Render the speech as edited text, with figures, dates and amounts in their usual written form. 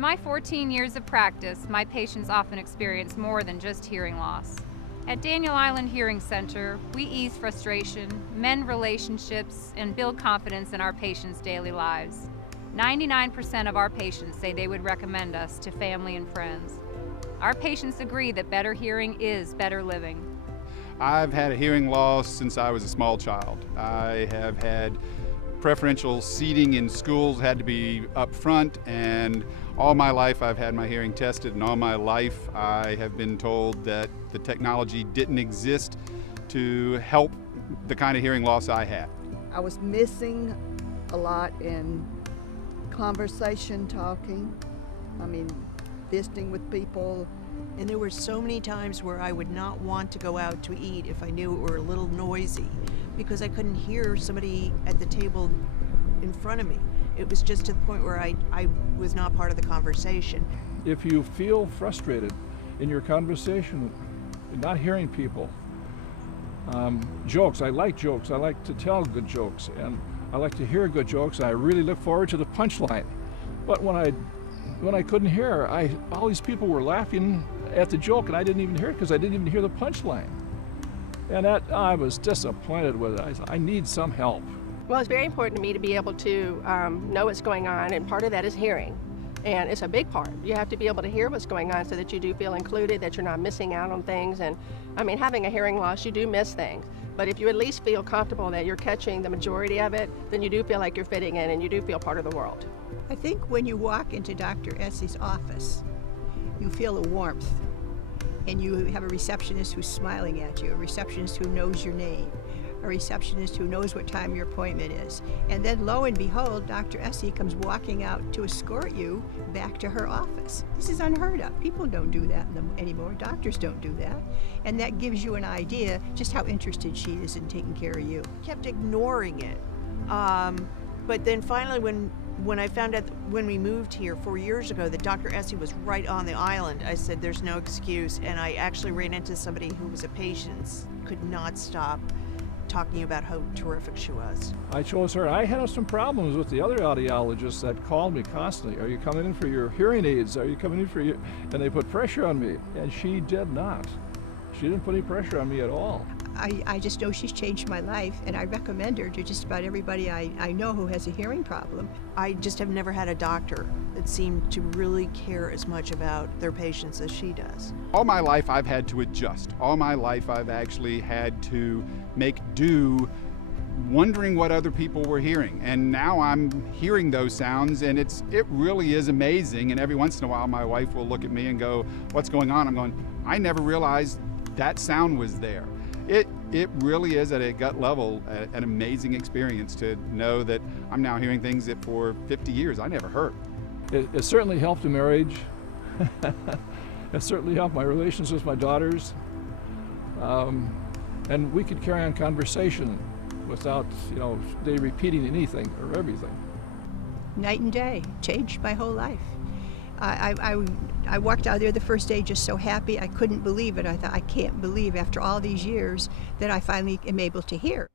In my 14 years of practice, my patients often experience more than just hearing loss. At Daniel Island Hearing Center, we ease frustration, mend relationships, and build confidence in our patients' daily lives. 99% of our patients say they would recommend us to family and friends. Our patients agree that better hearing is better living. I've had a hearing loss since I was a small child. I have had preferential seating in schools, had to be up front, and all my life I've had my hearing tested, and all my life I have been told that the technology didn't exist to help the kind of hearing loss I had. I was missing a lot in conversation, talking, visiting with people. And there were so many times where I would not want to go out to eat if I knew it were a little noisy, because I couldn't hear somebody at the table in front of me. It was just to the point where I was not part of the conversation. If you feel frustrated in your conversation, not hearing people, jokes, I like jokes, I like to tell good jokes, and I like to hear good jokes, and I really look forward to the punchline. But when I couldn't hear, all these people were laughing at the joke, and I didn't even hear it because I didn't even hear the punchline. And I was disappointed with it. I need some help. Well, it's very important to me to be able to know what's going on, and part of that is hearing. And it's a big part. You have to be able to hear what's going on so that you do feel included, that you're not missing out on things. And having a hearing loss, you do miss things. But if you at least feel comfortable that you're catching the majority of it, then you do feel like you're fitting in and you do feel part of the world. I think when you walk into Dr. Essie's office, you feel a warmth, and you have a receptionist who's smiling at you, a receptionist who knows your name, a receptionist who knows what time your appointment is. And then lo and behold, Dr. Essie comes walking out to escort you back to her office. This is unheard of. People don't do that anymore. Doctors don't do that. And that gives you an idea just how interested she is in taking care of you. Kept ignoring it. But then finally when I found out when we moved here 4 years ago that Dr. Essie was right on the island, I said there's no excuse. And I actually ran into somebody who was a patient, could not stop talking about how terrific she was. I chose her. I had some problems with the other audiologists that called me constantly. Are you coming in for your hearing aids? Are you coming in for your... And they put pressure on me, and she did not. She didn't put any pressure on me at all. I just know she's changed my life, and I recommend her to just about everybody I know who has a hearing problem. I just have never had a doctor that seemed to really care as much about their patients as she does. All my life I've had to adjust. All my life I've actually had to make do, wondering what other people were hearing. And now I'm hearing those sounds, and it really is amazing. And every once in a while my wife will look at me and go, "What's going on?" I'm going, "I never realized that sound was there." It really is at a gut level an amazing experience to know that I'm now hearing things that for 50 years I never heard. It certainly helped the marriage. It certainly helped my relations with my daughters. And we could carry on conversation without, they repeating anything or everything. Night and day, changed my whole life. I walked out there the first day just so happy. I couldn't believe it. I thought, I can't believe after all these years that I finally am able to hear.